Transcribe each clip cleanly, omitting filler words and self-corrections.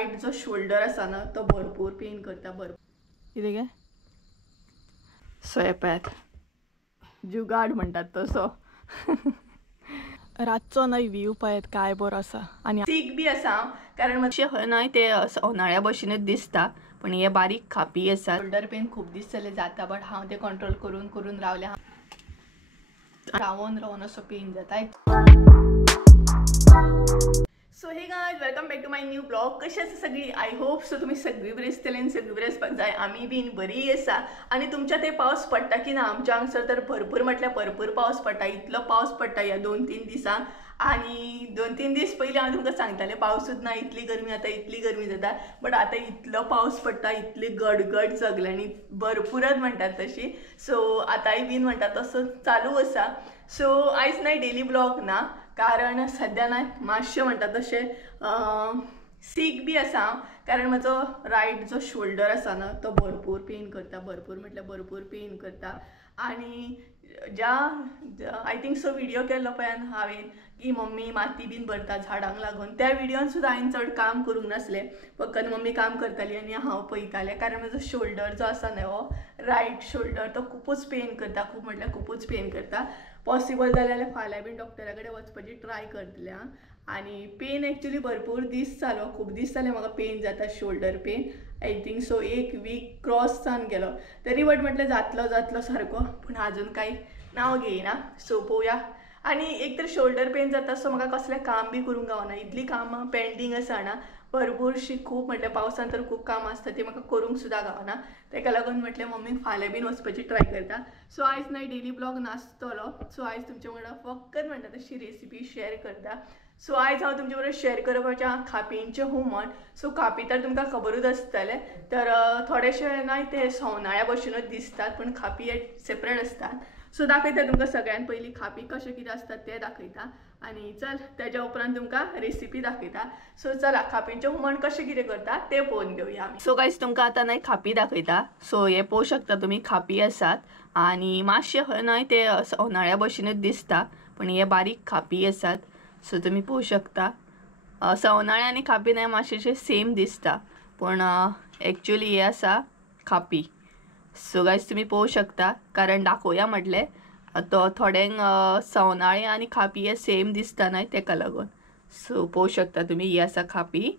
Right जो shoulder आसा ना तो भरपूर पेन करता भरपूर कितें गे सो येपात जुगाड म्हणटात तसो रातचो न्हय व्यू पळयत काय बरो आसा आनी सीक बी आसा कारण मातशें न्हय ते उन्हाळ्या भशेनूच दिसता पण हे बारीक खापी आसा शोल्डर पेन खूब दीस जाले जाता बट हांव ते कंट्रोल करून करून रावले रावून रावून असो पेन जाता so hey guys welcome back to my new blog कशी आसा सगळी आय होप सो तुम्ही सगळी बरी आसतली आनी सगळी बरी आसपाक जाय आमी बीन बरी आसा आनी तुमच्या ते पावस पडटा की ना आमच्या हांगसर तर भरपूर म्हटल्यार भरपूर पावस पडटा इतलो पावस पडटा ह्या 2-3 दिसां आनी 2-3 दीस पयलीं हांव तुमकां सांगतालें पावसूच ना इतली गरमी जाता इतली गरमी जाता बट आतां इतलो पावस पडटा इतली गडगड सगळ्यांनी भरपूरच म्हणटात तशी सो आतांय बीन म्हणटात तसो चालू आसा सो आयज नाही डेली ब्लॉग ना कारण सध्या ना मातशें म्हणटा तशें सीक बी आसा कारण म्हजो राइट जो शोल्डर आसा ना तो भरपूर पेन करता भरपूर म्हटल्यार भरपूर पेन करता आनी ज्या आय थिंक सो व्हिडिओ केल्लो पळय हांवें की मम्मी माती बीन भरता झाडांक लागून त्या व्हिडिओन सुद्दां हांवें चड काम करूंक नासलें फकत मम्मी काम करताली आनी हांव पळयतालें कारण म्हजो शोल्डर जो आसा न्हय हो राइट शोल्डर तो खूबच पेन करता खूब म्हटल्यार खूबच पेन करता पॉसिबल जाल्यार फाल्यां बीन डॉक्टरा कडेन वचपाची ट्राय करतलें आनी पेन एक्चुअली भरपूर दीस जालो खूब दीस जाले म्हाका पेन जाता shoulder pain I think so एक वीक क्रॉस जावन गेलो तरी बट म्हटलें जातलो सारको पूण आजून कांय नांव घेयना सो पळोवया आनी एक तर शोल्डर पेन जाता सो म्हाका कसलें काम बी करूंक गावना इतली कामां पेंडींग आसा ना भरपूरशी खूब म्हटल्यार पावसान तर खूब काम आसता ती म्हाका करूंक सुद्दां गावना तेका लागून म्हटलें मम्मी फाल्यां बीन वचपाची ट्राय करता सो आयज नाही डेली ब्लॉग नासतलो सो आयज तुमच्या वांगडा फकत म्हणटा तशी रेसिपी शेअर करता सो आयज हांव तुमचे बरोबर शेअर करपाच्या खापींचें हुमण सो खापी तर तुमकां खबरूच आसतलें तर थोडेशे नाही ते सवनाळ्या भशेनूच दिसतात पण खापी हे सेपरेट आसतात सो दाखयता तुमकां सगळ्यान पयलीं खापी कशें कितें आसतात तें दाखयता आनी चल तेज्या उपरांत तुमकां रेसिपी दाखयता सो चला खापींचें हुमण कशें कितें करता तें पळोवन घेवया आमी सो गायज तुमकां आतां न्हय खापी दाखयता सो हे पळोवंक शकता तुमी खापी आसात आनी मातशे न्हय ते उन्हाळ्या भशेनूच दिसता पण हे बारीक खापी आसात सो तुमी पळोवंक शकता सवनाळे आनी खापी न्हय मातशेशे सेम दिसता पण एक्चुअली हे आसा खापी सो गायज तुमी पळोवंक शकता कारण दाखोवया म्हटलें तो थोड्यांक सवनाळे आनी खापी हे सेम दिसता न्हय तेका लागून सो पळोवंक शकता तुमी ही आसा खापी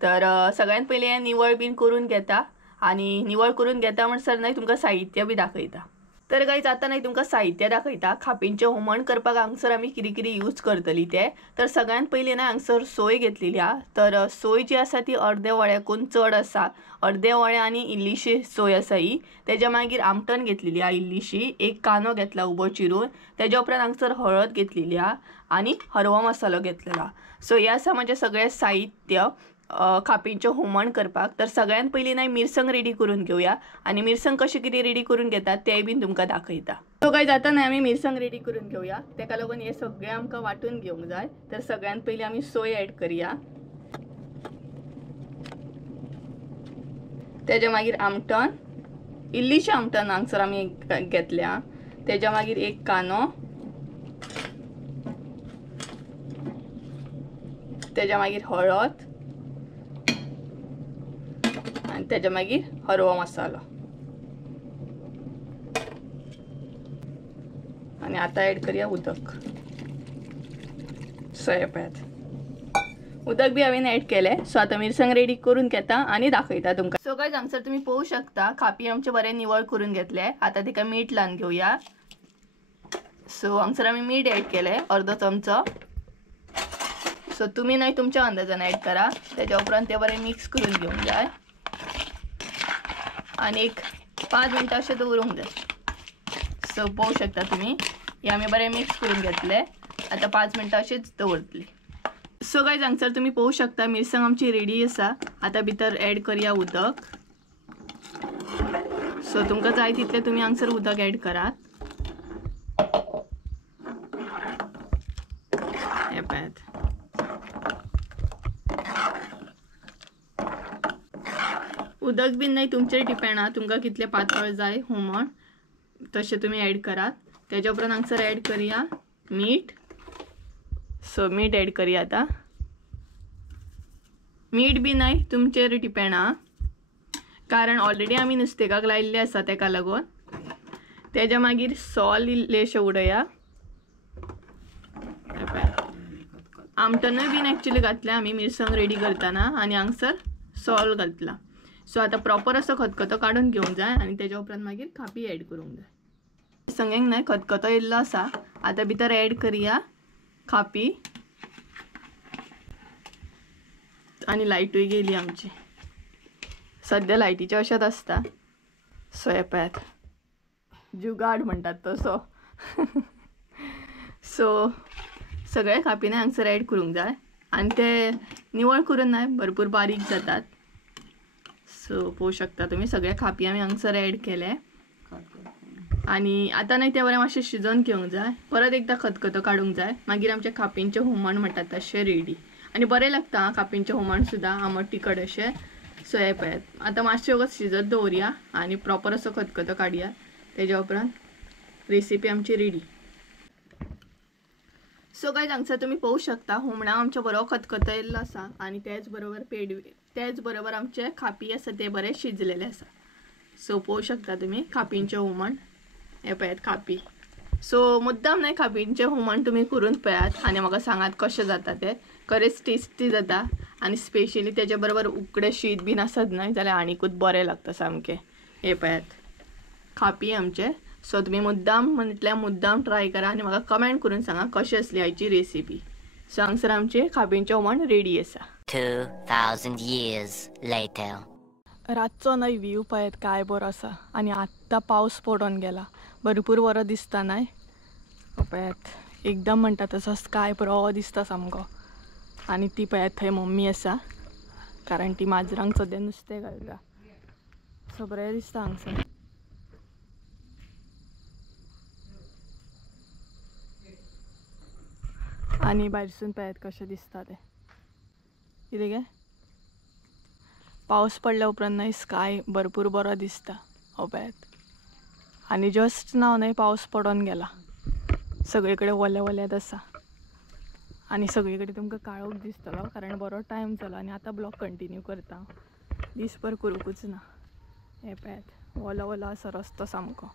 तर सगळ्यान पयलीं हें निवळ बीन करून घेता आनी निवळ करून घेता म्हणसर न्हय तुमकां साहित्य बी दाखयता तर गायज आतां न्हय तुमकां साहित्य दाखयता खापींचें हुमण करपाक हांगसर आमी कितें कितें यूज करतली ते तर सगळ्यान पयलीं न्हय हांगसर सोय घेतलेली आहा तर सोय जी आसा ती अर्दे वळ्याकून चड आसा अर्दे वळे आनी इल्लीशी सोय आसा ही तेज्या मागीर आमटण घेतलेली आहा इल्लीशी एक कांदो घेतला उबो चिरून तेज्या उपरांत हांगसर हळद घेतलेली आहा आनी हरवो मसालो घेतलेलो आहा सो हे आसा म्हणजे सगळें साहित्य खापींचें हुमण करपाक तर सगळ्यान पयलीं न्हय मिरसांग रेडी करून घेवया आनी मिरसांग कशी कितें रेडी करून घेतात तेंय बीन तुमकां दाखयता सो गायज आतां न्हय आमी मिरसांग रेडी करून घेवया तेका लागून हे सगळें आमकां वांटून घेवंक जाय तर सगळ्यान पयलीं आमी सोय एड करया तेज्या मागीर आमटण इल्लीशें आमटण हांगसर आमी घेतल्या तेज्या मागीर एक कांदो तेज्या मागीर हळद आनी तेज्या मागीर हरवो मसालो आनी आतां एड करया उदक सो येपळयात उदक बी हांवें एड केलें सो आतां मिरसांग रेडी करून घेता आनी दाखयता तुमकां सो गायज हांगसर तुमी पळोवंक शकता खापी आमचे बरें निवळ करून घेतले आतां तिका मीठ लावन घेवया सो हांगसर आमी मीठ एड केलें अर्दो चमचो सो तुमी न्हय तुमच्या अंदाजान एड करा तेज्या उपरांत तें बरें मिक्स करून घेवंक जाय आनी एक 5 मिनटां अशें दवरूंक जाय सो पळोवंक शकता तुमी हे आमी बरें मिक्स करून घेतले आतां 5 मिनटां अशीच दवरतली सो गायज हांगसर तुमी पळोवंक शकता मिरसांग आमची रेडी आसा आतां भितर एड करया उदक सो तुमकां जाय तितलें तुमी हांगसर उदक एड करात हे पळयात उदक बीन न्हय तुमचेर डिपेंड आहा तुमकां कितलें पातळ जाय हुमण तशें तुमी एड करात तेज्या उपरांत हांगसर एड करया मीठ सो मीठ एड करया आतां मीठ बी नाही तुमचेर डिपेंड हा, कारण ऑलरेडी आमी नुस्तेकाक लायिल्ले आसा तेका लागून. तेज्या मागीर सॉल इल्लेशें उडया. आमटनूय बीन एक्चुअली घातलें आमी मिरसांग रेडी करतना आनी हांगसर सॉल घातला. सो आतां प्रॉपर असो खतखतो काडून घेवंक जाय आनी तेज्या उपरांत मागीर खापी एड करूंक जाय. मिरसांगेक न्हय खतखतो येयल्लो आसा. आतां भितर एड करया खापी आनी लायटूय गेली आमची. सद्या लायटीचे अशेंच आसता. सो हे पळयात जुगाड म्हणटात तसो. सो सगळे खापीने हांगसर एड करूंक जाय आनी ते निवळ करून न्हय भरपूर बारीक जातात. सो पळोवंक शकता तुमी सगळे खापी आमी हांगसर एड केले आनी आतां न्हय ते बरें मातशें शिजोवन घेवंक जाय. परत एकदां खतखतो काडूंक जाय. मागीर आमचे खापींचें हुमण म्हणटात तशें रेडी आनी बरें लागता खापींचें हुमण सुद्दां आमट तिखट अशें. सो हे पळयात आतां मातशें वगत शिजत दवरया आनी प्रॉपर असो खतखतो काडया. तेज्या उपरांत रेसिपी आमची रेडी. सो गायज हांगसर तुमी पळोवंक शकता हुमणाक आमचो बरो खतखतो येयल्लो आसा आनी तेच बरोबर आमचे खापी आसा ते बरे शिजलेले आसा. सो पळोवंक शकता तुमी खापींचें हुमण. हे पळयात खापी. सो मुद्दाम न्हय खापींचें हुमण तुमी करून पळयात आनी म्हाका सांगात कशें जाता तें. खरेंच टेस्टी जाता आनी स्पेशली तेजे बरोबर उकडे शीत बीन आसत न्हय जाल्यार आनीकूच बरें लागता सामकें. हे पळयात खापी आमचे. सो तुमी मुद्दाम म्हटल्यार मुद्दाम ट्राय करा आनी म्हाका कमेंट करून सांगा कशी आसली आयची रेसिपी. सो हांगसर आमचे खापींचें हुमण रेडी आसा. 2000 years later. रातचो न्हय व्यू पळयात काय बरो आसा आनी आत्तां पावस पडून गेला. भरपूर बरो दिसता न्हय. पळयात एकदम म्हणटा तसो स्काय बरो दिसता सामको. आनी ती पळयात थंय मम्मी आसा कारण ती माजरांक सद्या नुस्तें घालता. सो बरें दिसता हांगसर. आनी भायरसून पळयात कशें दिसता तें. कितें गे पावस पडल्या उपरांत न्हय स्काय भरपूर बरो दिसता. हो पळयात आनी जस्ट नाव न्हय पावस पडून गेला. सगळे कडेन वलें वलेंच आसा आनी सगळे कडेन तुमकां काळोख दिसतलो कारण बरो टायम जालो आनी आतां ब्लॉग कंटिन्यू करता. दिसभर करूंकूच ना. हे पळयात वलो वलो आसा रस्तो सामको.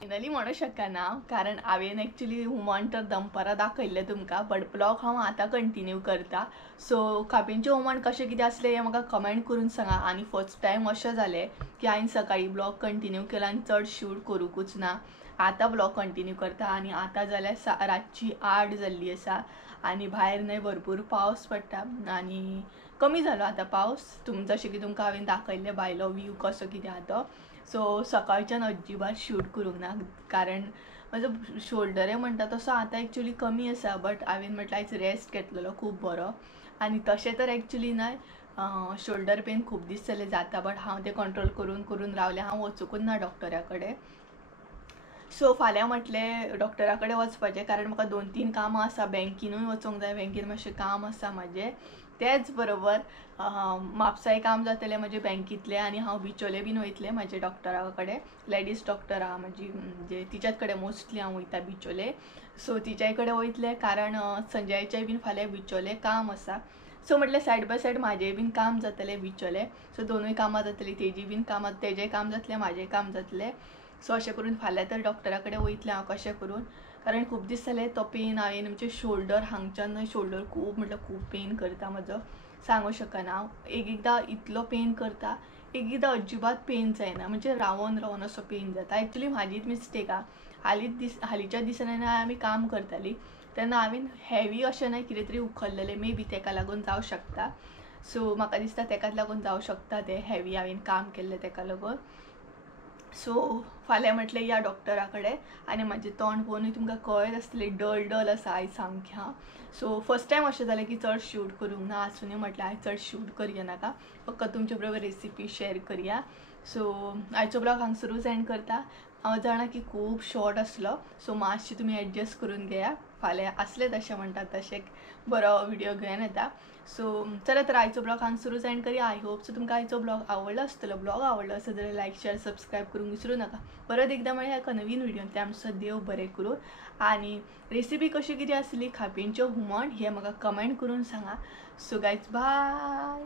फायनली म्हणू शकना कारण हांवें एक्चुली हुमण तर दनपारां दाखयल्लें तुमकां बट ब्लॉग हांव आतां कंटिन्यू करता. सो खापींचें हुमण कशें कितें आसलें हें म्हाका कमेंट करून सांगा. आनी फर्स्ट टायम अशें जालें की हांवें सकाळी ब्लॉग कंटिन्यू केला आनी चड शूट करूंकूच ना. आतां ब्लॉग कंटिन्यू करता आनी आतां जाल्यार रातची 8 जाल्ली आसा आनी भायर न्हय भरपूर पावस पडटा आनी कमी जालो आतां पावस. जशें की तुमकां हांवें दाखयल्लें भायलो व्यू कसो कितें आहा तो. सो सकाळच्यान अजिबात शूट करूंक ना कारण म्हजो शोल्डर म्हणटा तसो आतां एक्चुली कमी आसा बट हांवें म्हटलं आयज रेस्ट घेतलेलो खूब बरो आनी तशें तर एक्चुली न्हय शोल्डर पेन खूब दीस जाले जाता बट हांव तें कंट्रोल करून करून रावलें. हांव वचूंकूच ना डॉक्टरा कडेन. सो फाल्यां म्हटलें डॉक्टरा कडेन वचपाचें कारण म्हाका 2-3 कामां आसा. बँकीनूय वचूंक जाय. बँकेन मातशें काम आसा म्हजें. तेच बरोबर म्हापसाय काम जातलें म्हजें बँकीतलें आनी हांव बिचोले बीन वयतलें म्हजे डॉक्टरा कडेन. लेडीज डॉक्टर आहा म्हजी म्हणजे तिच्याच कडेन मोस्टली हांव वयता बिचोले. सो तिच्याय कडेन वयतलें कारण संजयाचें बीन फाल्यां बिचोले काम आसा. सो म्हटलें सायड बाय सायड म्हाजेंय बीन काम जातलें बिचोले. सो दोनूय कामां जातलीं. तेजी बीन कामां तेजेंय काम जातलें म्हाजेंय काम जातलें. सो अशें करून फाल्यां तर डॉक्टरा कडेन वयतलें हांव कशें करून कारण खूब दीस जाले तो पेन हांवें म्हणजे शोल्डर हांगच्यान शोल्डर खूब म्हटल्यार खूब पेन करता म्हजो सांगूं शकना हांव. एकदां इतलो पेन करता एकदां अजिबात पेन जायना म्हणजे रावन रावन असो पेन जाता. एक्चुली म्हाजीच मिस्टेक आहा. हालींच्या दिसांनी आमी काम करतालीं तेन्ना हांवें हेवी अशें न्हय कितें तरी उखल्लेलें मे बी तेका लागून जावं शकता. सो म्हाका दिसता तेकाच लागून जावं शकता तें हेवी हांवें काम केल्लें तेका लागून. सो फाल्यां म्हटलें या डॉक्टरा कडेन आनी म्हाजें तोंड पळोवनूय तुमकां कळत आसतलें डल डल आसा आयज सामकें हांव. सो फर्स्ट टायम अशें जालें की चड शूट करूंक ना आसुनी म्हटलें आयज चड शूट करया नाका फकत तुमचे बरोबर रेसिपी शेअर करया. सो आयचो ब्लॉग हांगसरूच एंड करता. हांव जाणा की खूब शॉर्ट आसलो सो मातशें तुमी एडजस्ट करून घेया. फाल्यां आसले तशें म्हणटात तशें बरो व्हिडिओ घेवन येता. सो चला तर आयचो ब्लॉग हांगा सुरू जायन करी. आय होप सो तुमकां आयचो ब्लॉग आवडलो आसतलो. ब्लॉग आवडलो आसत जाल्यार लायक शेअर सबस्क्राईब करूंक विसरू नका. परत एकदा मेळया एका नवीन व्हिडिओन. ते आमचो देव बरें करूं. आनी रेसिपी कशी कितें आसली खापींच्यो हुमण हें म्हाका कमेंट करून सांगा. So guys bye.